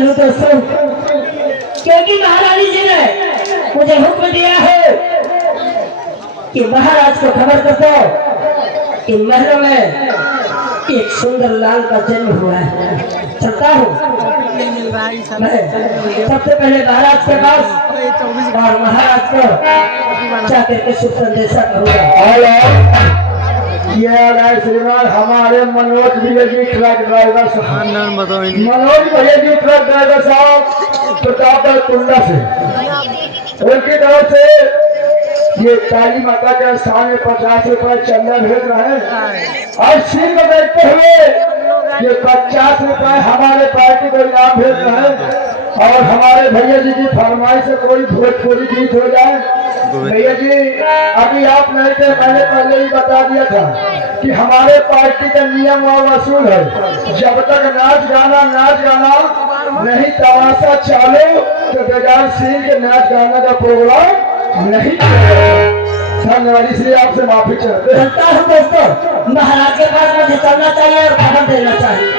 चलूं दोस्तों, क्योंकि महारानी जी ने मुझे हुक्म दिया है कि महाराज को खबर कर दो कि महलों में एक सुंदर लाल का जन्म हुआ है। चलता हूँ मैं सबसे पहले महाराज के पास और महाराज को जाकर के शुभ संदेशा करूँगा। ये श्रीमान हमारे मनोज भैया जी ट्रक ड्राइवर साहब, मनोज भैया जी ट्रक ड्राइवर साहब प्रतापगढ़ कुंडा से, उनकी तरफ से ये काली माता के स्थान में 50 रुपए चंदा भेज रहे हैं और सिंह में बैठते हुए ये 50 रुपए हमारे पार्टी को इनाम भेज रहे हैं। और हमारे भैया जी की फरमाइश से कोई भोजपुरी गीत हो जाए। भैया जी अभी आप नहीं थे, मैंने पहले ही बता दिया था कि हमारे पार्टी का नियम और असूल है, जब तक नाच गाना नहीं तमाशा चालू तो बेजार सिंह के नाच गाना का प्रोग्राम नहीं धन्यवाद। इसलिए आपसे माफी चाहते हैं। चलता हूँ दोस्तों, महाराज के पास मुझे चलना चाहिए और खबर देना चाहिए।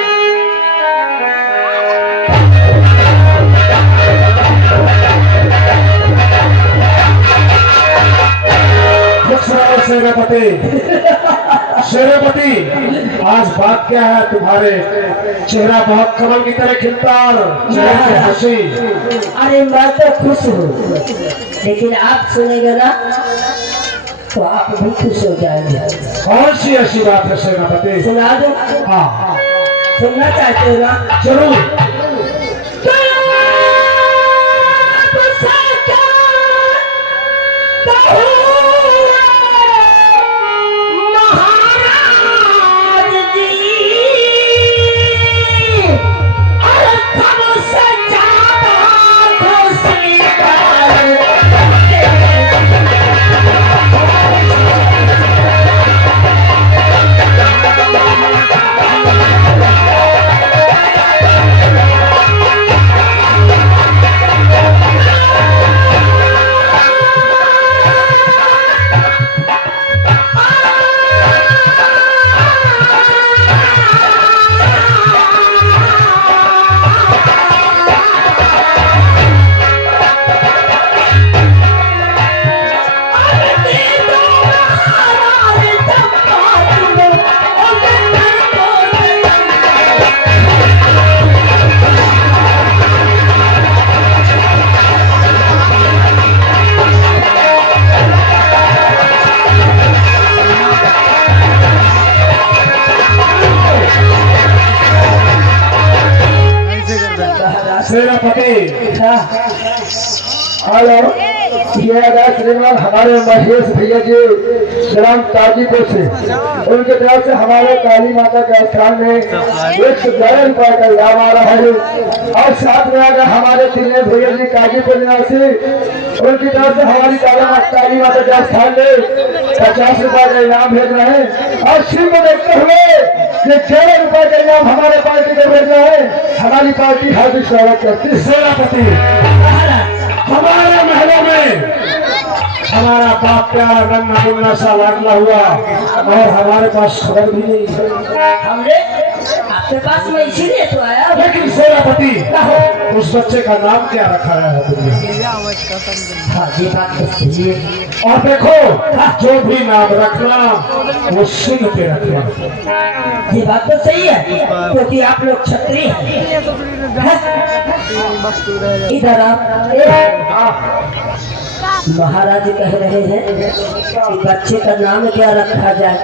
शेरापति आज बात क्या है? तुम्हारे चेहरा बहुत कमल की तरह खिलता और हंसी। अरे मैं तो खुश हूँ, लेकिन आप सुनेंगे ना तो आप भी खुश हो जाएंगे। कौन सी ऐसी बात है सेनापति? सुना दो। हाँ सुनना चाहते हो ना? जरूर। सेनापति हेलो, ये श्रीमान हमारे महेश भैया जी ग्राम ताजीपुर से, उनके तरफ से हमारे काली माता के स्थान में 111 रुपए का इनाम आ रहा है। और साथ में अगर हमारे त्रिनेश भैया जी काजीपुर निवासी, उनकी तरफ से हमारी काली माता के स्थान में 50 रुपए का इनाम भेज रहे हैं। और शिव को देखते हुए ये 11 रुपए का इनाम हमारे पार्टी को भेज रहे हैं। हमारी पार्टी हार्दिक स्वागत करती है। सेनापति हमारे महलों में हमारा बाप प्यारा रंग नमूना सा लाडला हुआ और हमारे पास खबर भी नहीं। हमने आपके पास में इसीलिए तो आया। लेकिन सेनापति उस बच्चे का नाम क्या रखा है तुमने? हाँ जी, बात तो सही है। और देखो जो भी नाम रखना वो सिंह पे रखना। ये बात तो सही है, क्योंकि आप लोग क्षत्रिय हैं। इधर आप महाराज कह रहे हैं कि बच्चे का नाम क्या रखा जाए,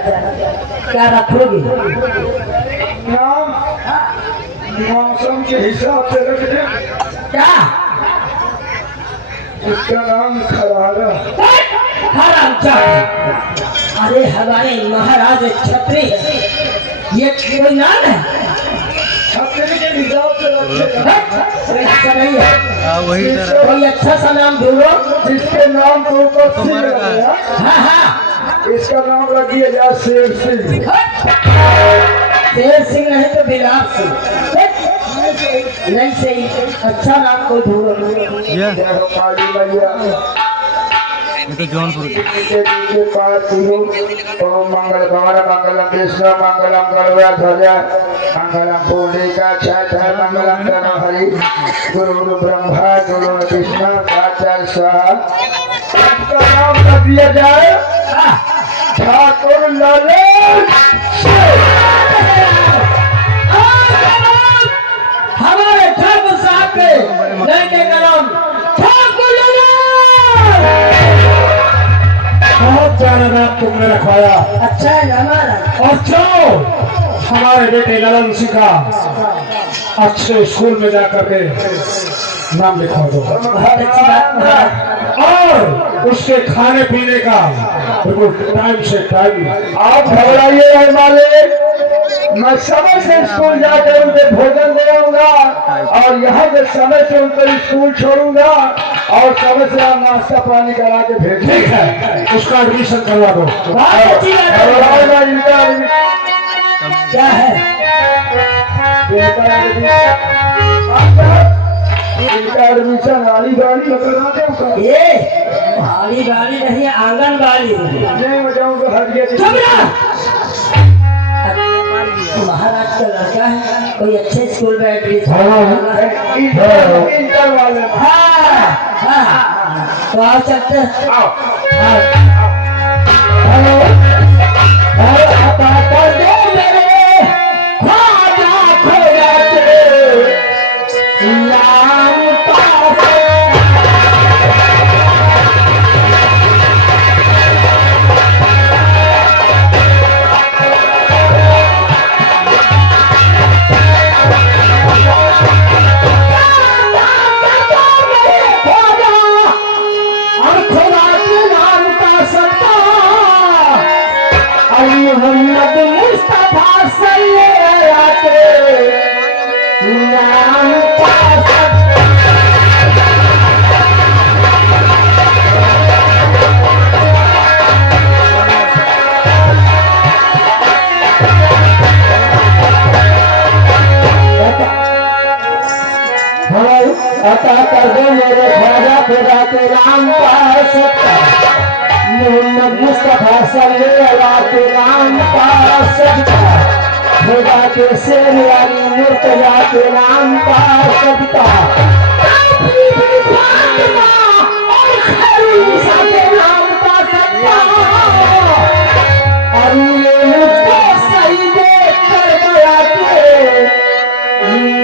क्या रखोगे? नाम मौसम के हिसाब से रख दे। क्या? इसका नाम खरारा। अरे हमारे महाराज क्षत्रिय है, ये कोई नाम है? छतरी के हिसाब से रखेगा। ऐसा नहीं है, कोई अच्छा सा नाम ढूंढो जिसके नाम के ऊपर सिंह लगेगा। हाँ हाँ, इसका नाम रखिए जा शेर सिंह। शेर सिंह नहीं तो बिलाप सिंह, नहीं सही। अच्छा नाम कोई ढूंढो। ओम मंगल भवन मंगलम विष्णु मंगलम गरुड़ध्वज मंगलम पुंडरीकाक्ष मंगलम हरि गुरु ब्रह्मा गुरु विष्णु साक्षात् स्वाहा। इसका नाम रख दिया जाए ठाकुर ललन हमारे ठाकुर साहब के लड़के का नाम ठाकुर ललन। बहुत प्यारा नाम तुमने रखवाया। अच्छा है हमारा। और जाओ हमारे बेटे ललन सिंह का अच्छे स्कूल में जाकर के नाम लिखवा दो। बहुत अच्छी बात महाराज। और उसके खाने पीने का बिल्कुल टाइम से टाइम। आप घबराइए नहीं मालिक, मैं समय से स्कूल जाकर उनके भोजन दे आऊंगा और यहाँ से समय से उनको स्कूल छोड़ूंगा और समय से आप नाश्ता पानी करा के भेज। ठीक है, उसका एडमिशन करवा दो। बहुत अच्छी बात है। घबराएगा इनका क्या है? इनका एडमिशन आली गाड़ी बता दे। ये बाड़ी बाड़ी नहीं आंगनबाड़ी। नहीं बजाऊंगा हट गया। चुप रह। महाराज का लड़का है, कोई अच्छे स्कूल में एडमिशन इंटर वाले। हाँ हाँ तो आओ चलते हैं। आओ हेलो आता कर दो मेरे ख्वाजा खोया के नाम पास। मोहम्मद मुस्तफा सल्लल्लाहु अलैहि नाम पास। अता कर दो मेरे ख्वाजा खुदा के नाम पास। मोहम्मद मुस्तफा सल्लल्लाहु अलैहि नाम पास। खुदा के शेर वाली मुर्तजा के नाम पास। और खलीफा के नाम पास। और ये मुझको सही देख कर गया के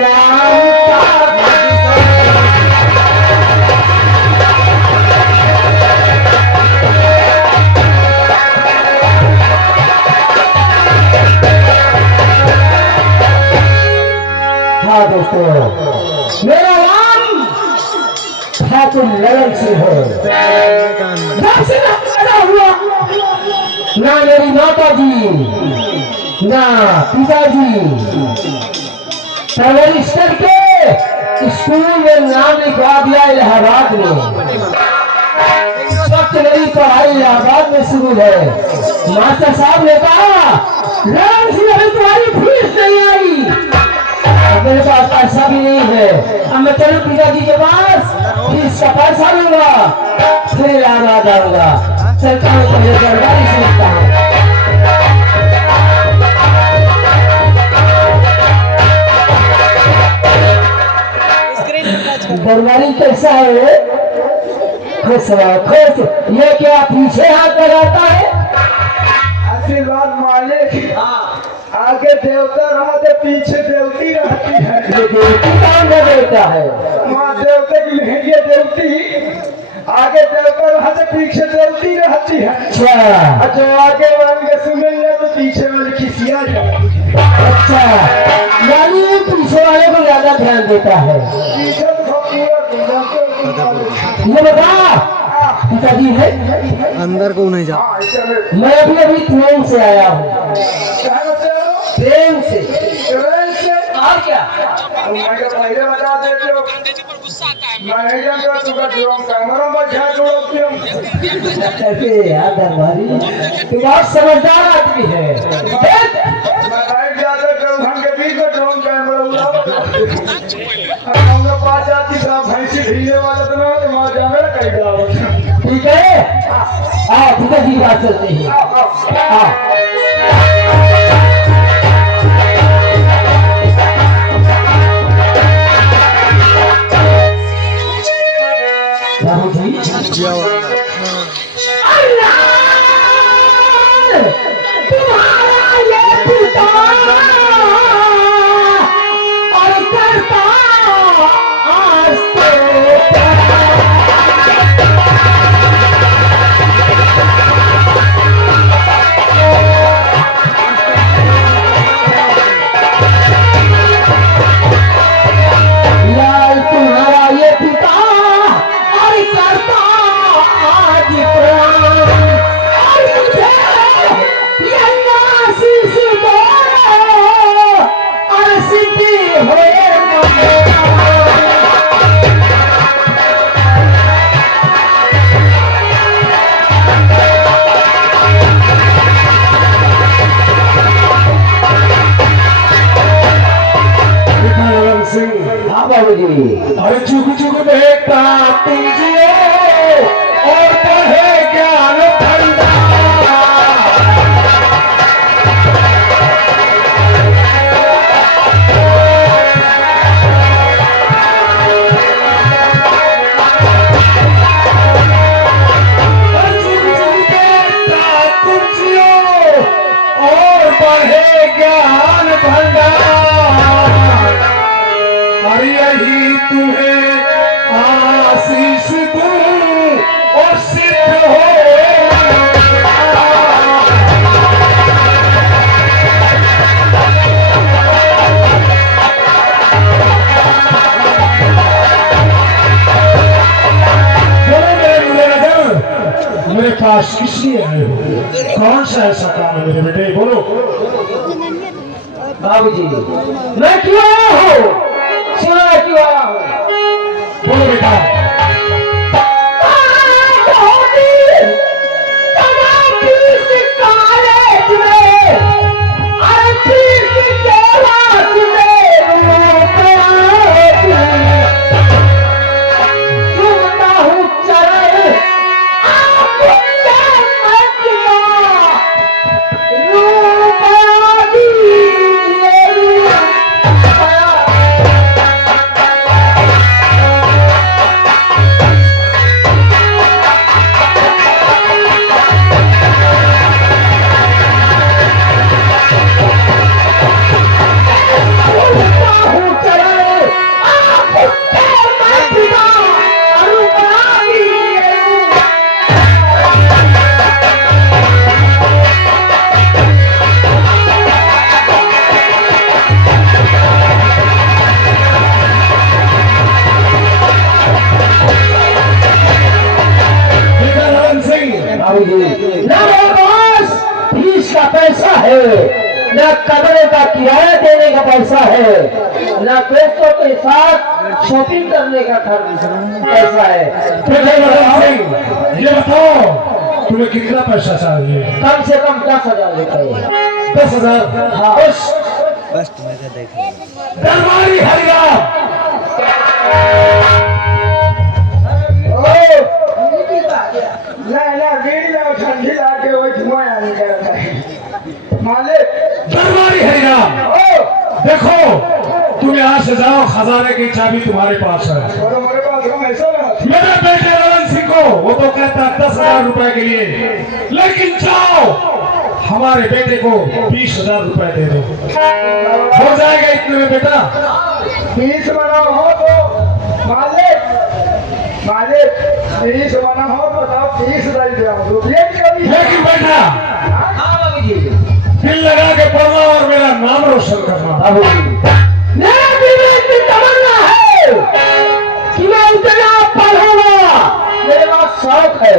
नाम पास। हाँ दोस्तों, मेरा नाम ठाकुर ललन सिंह है। जब से मैं पैदा हुआ ना मेरी माता जी ना पिताजी परवरिश करके स्कूल में नाम लिखवा दिया इलाहाबाद में। सबसे मेरी पढ़ाई इलाहाबाद में शुरू है। मास्टर साहब ने कहा ललन सिंह अभी तुम्हारी फीस नहीं आई। मेरे पास पैसा भी नहीं है। अब मैं चलूं पिताजी के पास, फीस का पैसा लूंगा, फिर इलाहाबाद आऊंगा। चलता हूँ, पहले सरकारी सोचता हूँ। दरबारी कैसा है? खुश खुश। ये क्या पीछे हाथ लगाता है? आशीर्वाद मालिक। आगे देवता रहा तो पीछे देवती रहती है। ये देवती कौन का देवता है? माँ देवता की लहरिया देवती, आगे देवता रहा तो पीछे देवती रहती है। अच्छा जो आगे वाले के सुनेंगे तो पीछे वाले खिसिया जाती है। अच्छा, यानी ये पीछे वाले को ज्यादा ध्यान देता है। पीछे तो पूरा ये बता पिताजी है अंदर को नहीं जा। मैं अभी ट्रेन से आया हूँ। ट्रेन से और क्या? पहले बता देते हो नहीं जानते तुमका कैमरा में झा जोड़ती हूँ। कैसे यार दरबारी, तू बहुत समझदार आदमी है। मैं बैठ जाते ड्रोन के बीच में ड्रोन कैमरा उड़ा हम लोग पास जाती था भैंसी ढीले वाला तो ना तो वहाँ जावे कहीं जाओ। ठीक है, सीधा जी बात चलते हैं। बाबू जी अल्लाह तुम्हारा ये पिता और करता आज लाल तुम्हारा ये पिता और करता आज प्राण और मुझे ये आशीष दो और सिद्धि होए हाँ बाबू जी अरे चुग चुग बेटा तुम जियो और पढ़े ज्ञान भंडार। अरे चुग चुग बेटा तुम जियो और पढ़े ज्ञान भंडार। अरे यही तुम्हें आशीष दूं और सिद्ध हो मेरे पास किस लिए आए हो? कौन सा ऐसा काम है मेरे बेटे, बोलो। बाबू जी मैं क्यों आया हूँ, सुना क्यों आया हूँ, बोलो बेटा। न कमरे का किराया देने का पैसा है, न दोस्तों के साथ शॉपिंग करने का पैसा है। ये बताओ तुम्हें कितना पैसा चाहिए? कम से कम 10,000 रुपए। 10,000? हाँ बस तुम्हें देख दरबारी हरिराम ठंडी लाके वो धुआं आने का मालिक। दरबारी हरिराम देखो, तुम यहाँ से जाओ, खजाने की चाबी तुम्हारे पास है। मेरे बेटे ललन सिंह को वो तो कहता 10,000 रुपए के लिए, लेकिन जाओ हमारे बेटे को 20,000 रुपए दे दो, हो जाएगा इतने में बेटा। 20 बना हो तो मालिक, 20 बना हो तो बताओ 30,000 लेकिन बेटा दिल लगा के पढ़ना और मेरा नाम रोशन करना। मेरा दिल की तमन्ना है कि मैं इतना पढ़ूंगा, मेरे पास शौक है,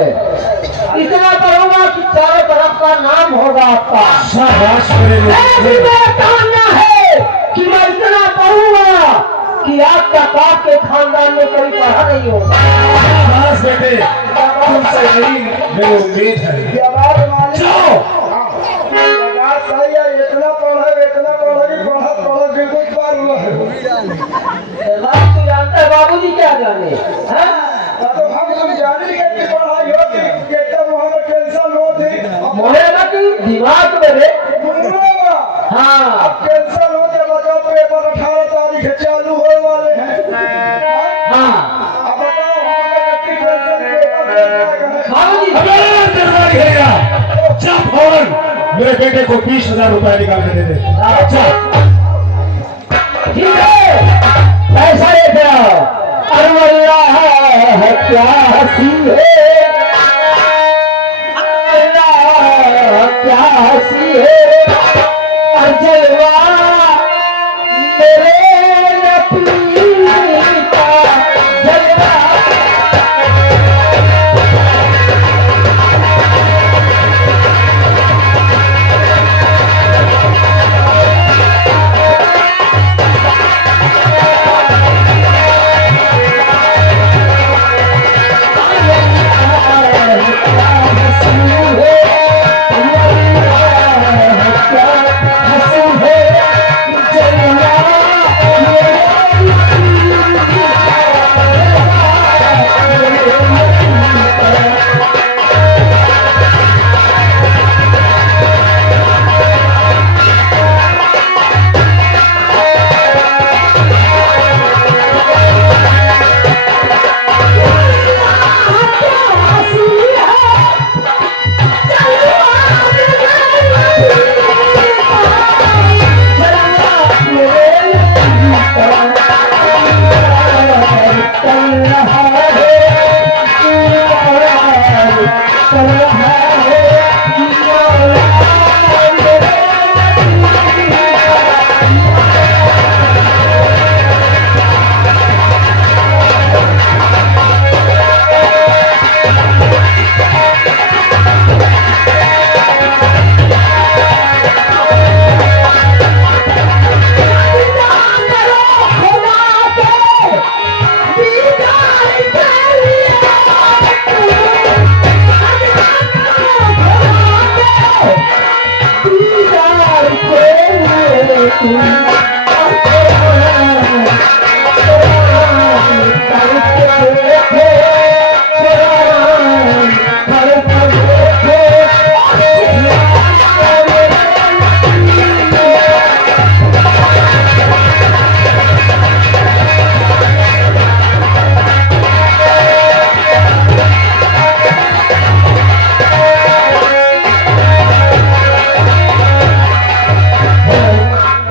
इतना पढ़ूंगा कि चारों तरफ का नाम होगा आपका। शाबाश मेरे मेरा तमन्ना है कि मैं इतना पढ़ूंगा कि आपका बाप के खानदान में कोई पढ़ा नहीं होगा। शाबाश बेटे, तुमसे यही मेरी उम्मीद है। जाओ इतना पढ़ा बिल्कुल पार हुआ है। तू जानता है बाबूजी क्या जाने, तो हम जाने के पढ़ाई हो कि मोहम्मद टेंशन दिमाग में रे बुलवा हाँ अब कैंसिल होने लगा पेपर 18 तारीख चालू होने वाले हैं हाँ अब बताओ हमको कितनी टेंशन पेपर देना है बाबू जी अबे दरबार घेरेगा जा फौरन मेरे बेटे को 20,000 रुपया निकाल के दे दे अच्छा ठीक है पैसा लेते आओ अरे अल्लाह क्या हंसी है अल्लाह क्या हंसी है और जलवा मेरे नबी का जलवा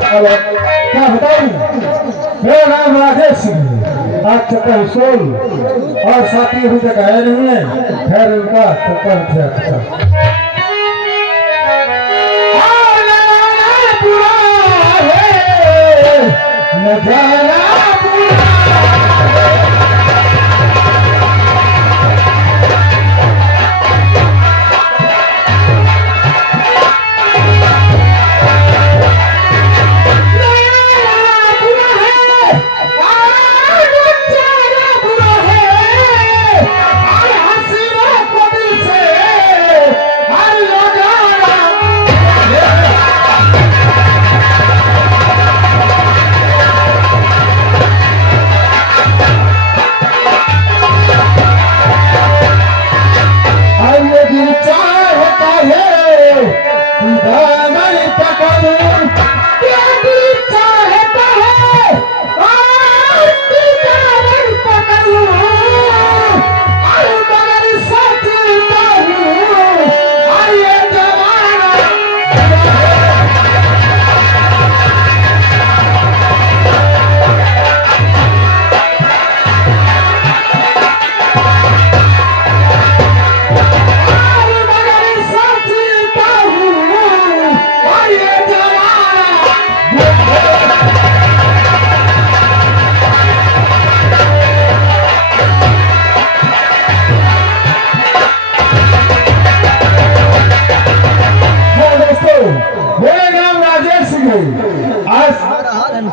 क्या बताऊं मेरा नाम राजेश सिंह आज चक्कर सोल और साथी अभी तक आए नहीं है खैर उनका चक्कर थे नजारा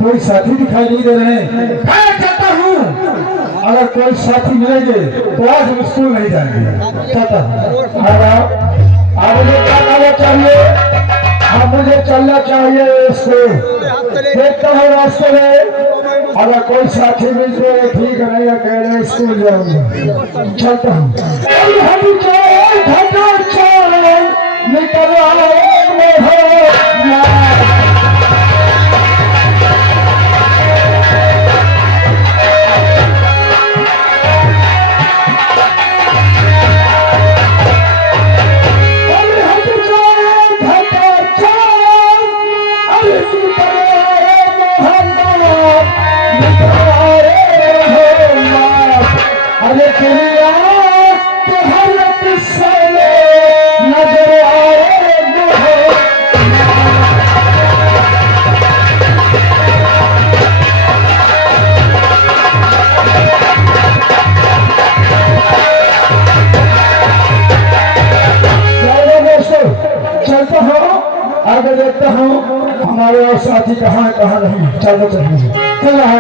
कोई साथी दिखाई नहीं दे रहे हैं मैं कहता हूँ अगर कोई साथी मिलेंगे तो आज हम स्कूल नहीं जाएंगे कहता हूँ अब मुझे क्या करना चाहिए अब मुझे चलना चाहिए स्कूल देखता हूँ रास्ते में अगर कोई साथी मिल जाए ठीक नहीं अकेले स्कूल जाऊंगा चलता हूँ निकल आए मोहम्मद। चलता हूँ आगे देखता हूँ हमारे और साथी कहाँ है कहाँ नहीं। चलो चलिए चल रहा है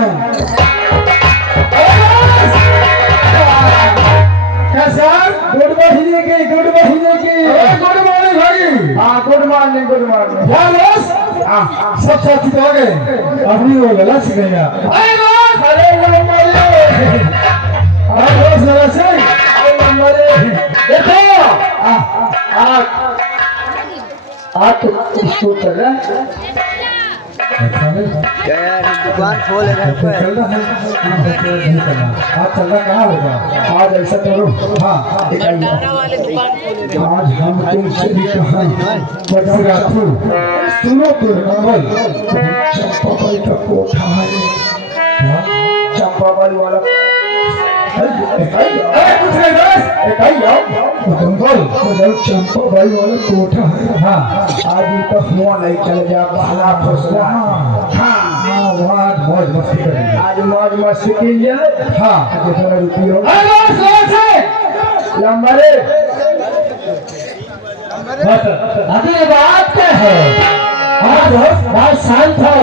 सर। गुड मॉर्निंग की गुड मॉर्निंग भाई। हाँ गुड मॉर्निंग गुड मॉर्निंग। सब साथी तो आ गए अपनी वो गलत से गया। देखो आज तो स्कूल चल रहा है। क्या यार दुकान खोल रहे चल रहा है आज चल रहा कहाँ होगा। आज ऐसा करो हाँ आज हम तुमसे भी कहा बजाऊंगा तू सुनो तो नावल चंपाबाई का कोठा है। चंपाबाई वाला चंपाबाई वाला कोठा है। हाँ आज उनका हुआ नहीं चल गया बहला फसला। हाँ वहाँ आज मौज मस्ती करेंगे। आज मौज मस्ती की जाए। हाँ जितना रुपये लंबरे अभी बात क्या है। बहुत शांत हो।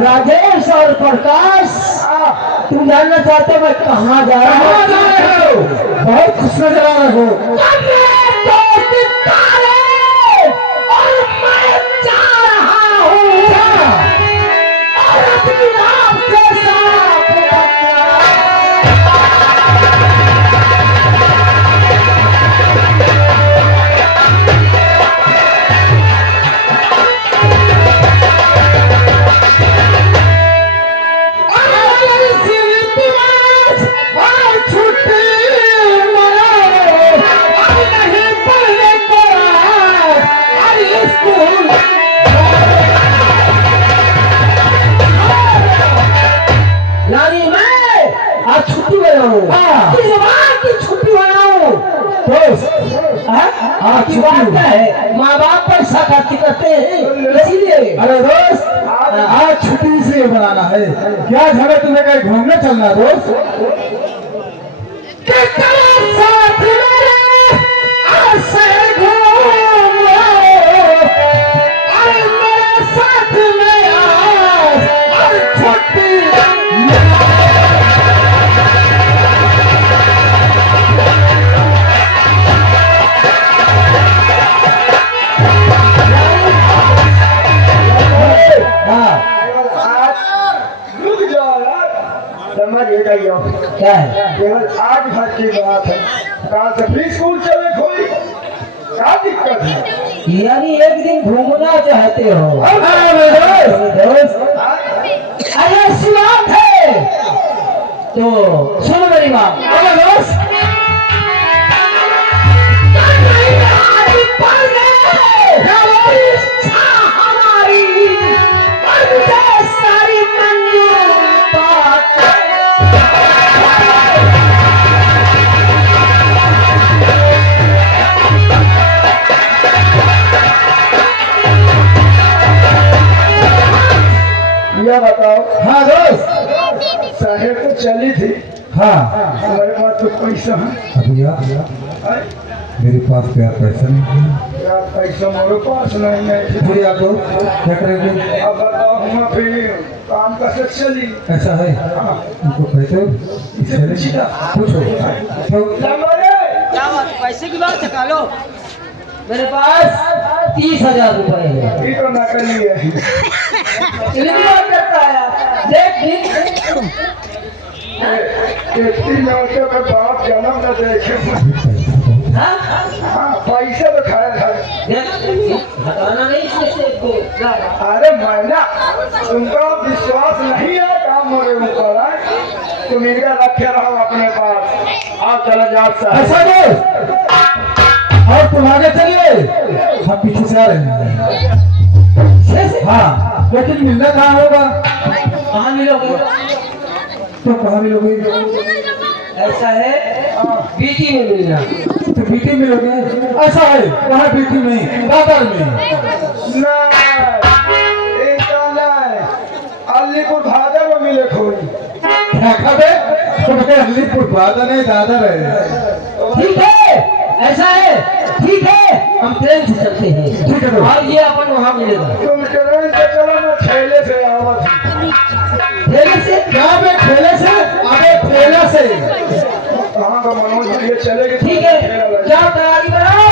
राजेश और प्रकाश तुम जानना चाहते हो मैं कहाँ जा रहा हूँ। बहुत खुश नजर आ रहे हो। माँ बाप पर शक करते हैं इसीलिए। अरे दोस्त आज छुट्टी इसलिए बनाना है। क्या झगड़ा तुम्हें कहीं घूमने चलना दोस्त। क्या है केवल आज भर की बात है। कल से प्री स्कूल चले कोई क्या दिक्कत है। यानी एक दिन घूमना चाहते हो। अरे ऐसी बात है तो सुनो मेरी बात। भैया बताओ। हाँ दोस्त। साहेब तो चली थी, हाँ हमारे पास तो पैसा है। भैया मेरे पास क्या पैसा नहीं है। यार पैसा मेरे पास नहीं है। भैया तो क्या करेंगे? अब बताओ हम फिर काम कैसे चली? ऐसा है उनको पैसे पूछिए। पूछो तो नंबर है? क्या बात, पैसे की बात है? कालो मेरे पास 30,000 रुपए है। ये तो नकली है। चलिए बात करता है, देख इतनी नौते का बाप जन्म न देखे। हाँ हाँ पैसे तो खाया है। हटाना नहीं इसमें को। अरे मैना तुमका विश्वास नहीं है काम मेरे ऊपर है, तुम इनका रखे रहो अपने पास। आप चला जाओ ऐसा साहब। दोस्त और तुम आगे चलिए, हम पीछे से आ रहे हैं। हाँ लेकिन मिलना कहाँ होगा? कहाँ मिलोगे? तो कहाँ मिलोगे? ऐसा है बीटी में मिलना। तो बीटी मिलोगे? ऐसा है वहाँ बीटी में दादर में। नहीं इनका नहीं, अलीपुर भादर में मिले खोई। क्या खबे? तो मैं अलीपुर दादर नहीं दादर है। ठीक है, ऐसा है, ठीक है, हम ट्रेन से चलते हैं। ठीक है तो। और ये अपन वहाँ मिलेगा। तुम ट्रेन से चलो, मैं ठेले से आवत हूँ। ठेले से? यहाँ पे ठेले से? अबे ठेले से। कहाँ का मनोज ये चलेगी? ठीक है, जाओ तैयारी बनाओ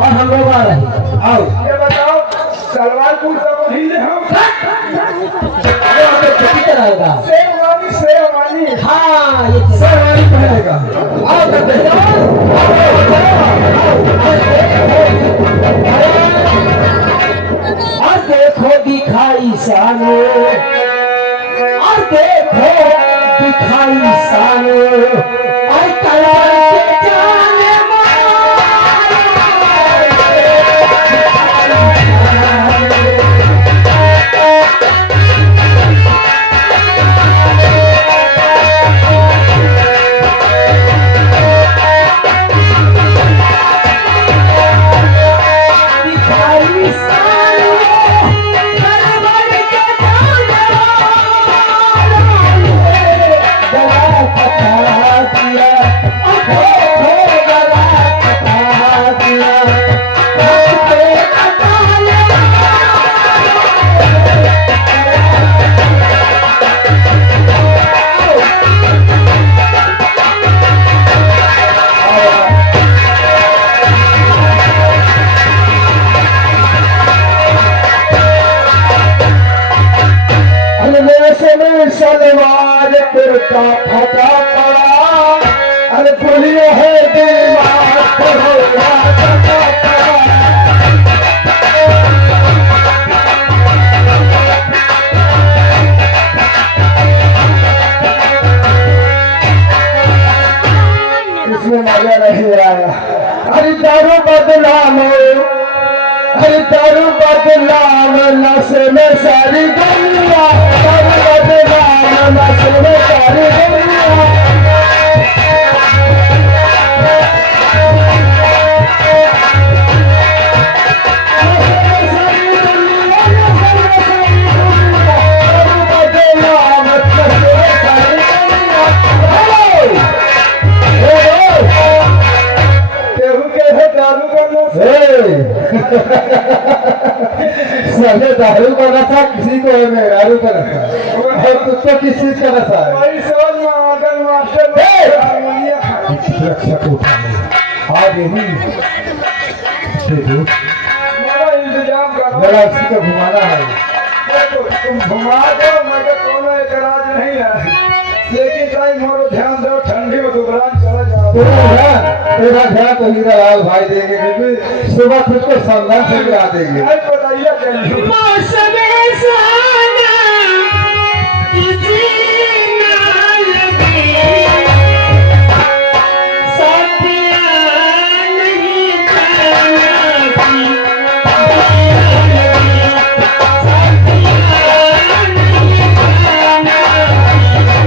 और हम लोग आ रहे हैं। आओ ये बताओ सलवारपुर का वही है हम। अरे वहाँ पे खेती कराएगा। सेवानी हाँ ये सवारी पहनेगा। आओ करते हैं। और देखो दिखाई सानो, और देखो दिखाई सानो, और कलर के जाने दिखाई सानो, कलर के जाने गला कटा दिया, गला कटा दिया, हंसते कटाले में सलवार कुर्ता फटा पड़ा। अरे बोलिए है दिमाग हो गया फटा पड़ा। इसमें मजा नहीं आया। अरे दारू बदनाम, अरे दारू बदनाम, नशे में सारी दुनिया। दारू बदनाम, नशे में सारी दुनिया। सबने दारू का नशा किसी को है मेहरारू का नशा और तुझको किस चीज का नशा है? वही समझ में आगन मास्टर हारमोनिया सुरक्षा को उठाने आज यही मेरा इंतजाम करो। मेरा उसी को घुमाना है। तुम घुमा दो, मुझे कोनो एतराज नहीं है, लेकिन कहीं मोरो ध्यान दो, ठंडी में दुबरान चला जाओ। तेरा ध्यान तो हीरा लाल भाई देंगे क्योंकि सुबह तुझको सम्मान से गिरा देंगे। बताइए कैसे मौसम सुहाना तुझे ना लगे, साथिया नहीं जाना भी, साथिया नहीं जाना भी।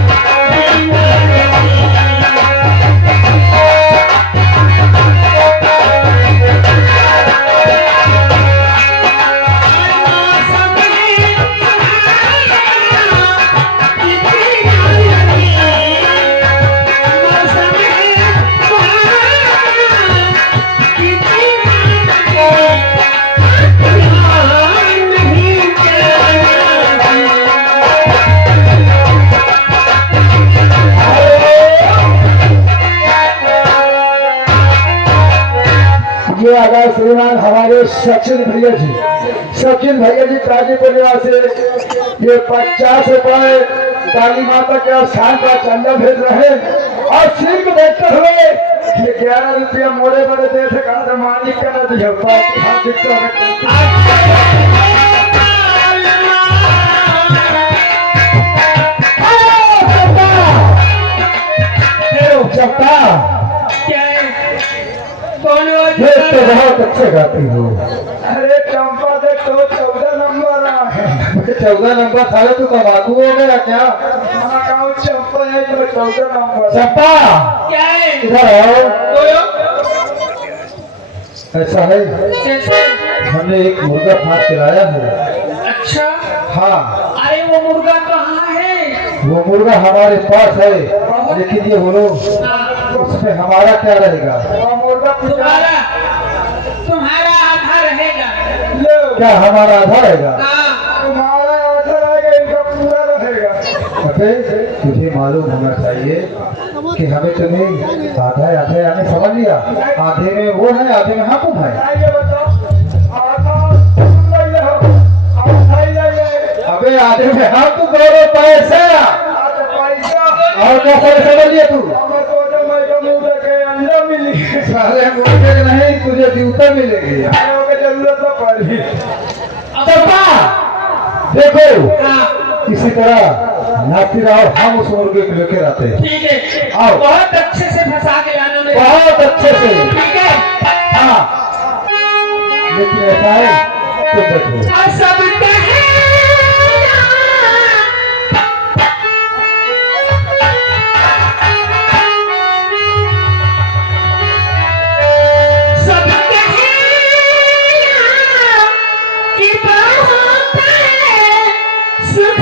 श्रीमान हमारे सचिन भैया जी ताजीपुर निवासी ये 50 रुपए काली माता के स्थान पर चंदा भेज रहे और सिंह को देखते हुए ये 11 रुपया मोड़े बड़े दे थे कहा मालिक का ना दिया चप्पा क्या है? कौन है वो ये तो बहुत अच्छे गाती हो। अरे चंपा देख तो 14 नंबर है 14 नंबर था तो तम्बाकू हो गया क्या? हाँ गाँव चंपा है तो 14 नंबर चप्पा क्या है? इधर आओ। बोलो। ऐसा है कैसे? हमने एक मुर्गा फाड़ के लाया है। अच्छा। हाँ अरे वो मुर्गा कहाँ है? वो मुर्गा हमारे पास है, लेकिन ये बोलो हाँ, उसमें हमारा क्या रहेगा? तुम्हारा तुम्हारा आधा रहेगा। क्या हमारा आधा रहेगा? हाँ, तुम्हारा आधा रहेगा इनका पूरा रहेगा अबे तुझे मालूम होना चाहिए कि हमें तुम्हें आधा आधा हमें समझ लिया, आधे में वो है आधे में हम है। ये बताओ आधा तुम ले लो आधा ही ले ले अबे आधे में हम तो दोनों पैसा आधा पैसा और क्या समझ लिया तू? हमें तो जो मैं का मुंह देखे अंडा मिली सारे मुर्गे नहीं तुझे जूता मिलेगी। आने की जरूरत तो पड़ी चप्पा देखो हाँ, इसी तरह नाती रहो, हम उस मुर्गे को लेकर आते हैं। ठीक है। आओ। बहुत अच्छे से फंसा के लाने में। बहुत अच्छे से। ठीक है। हाँ लेकिन ऐसा है तुम देखो और सब कहे सब कहे कि बहुत सुख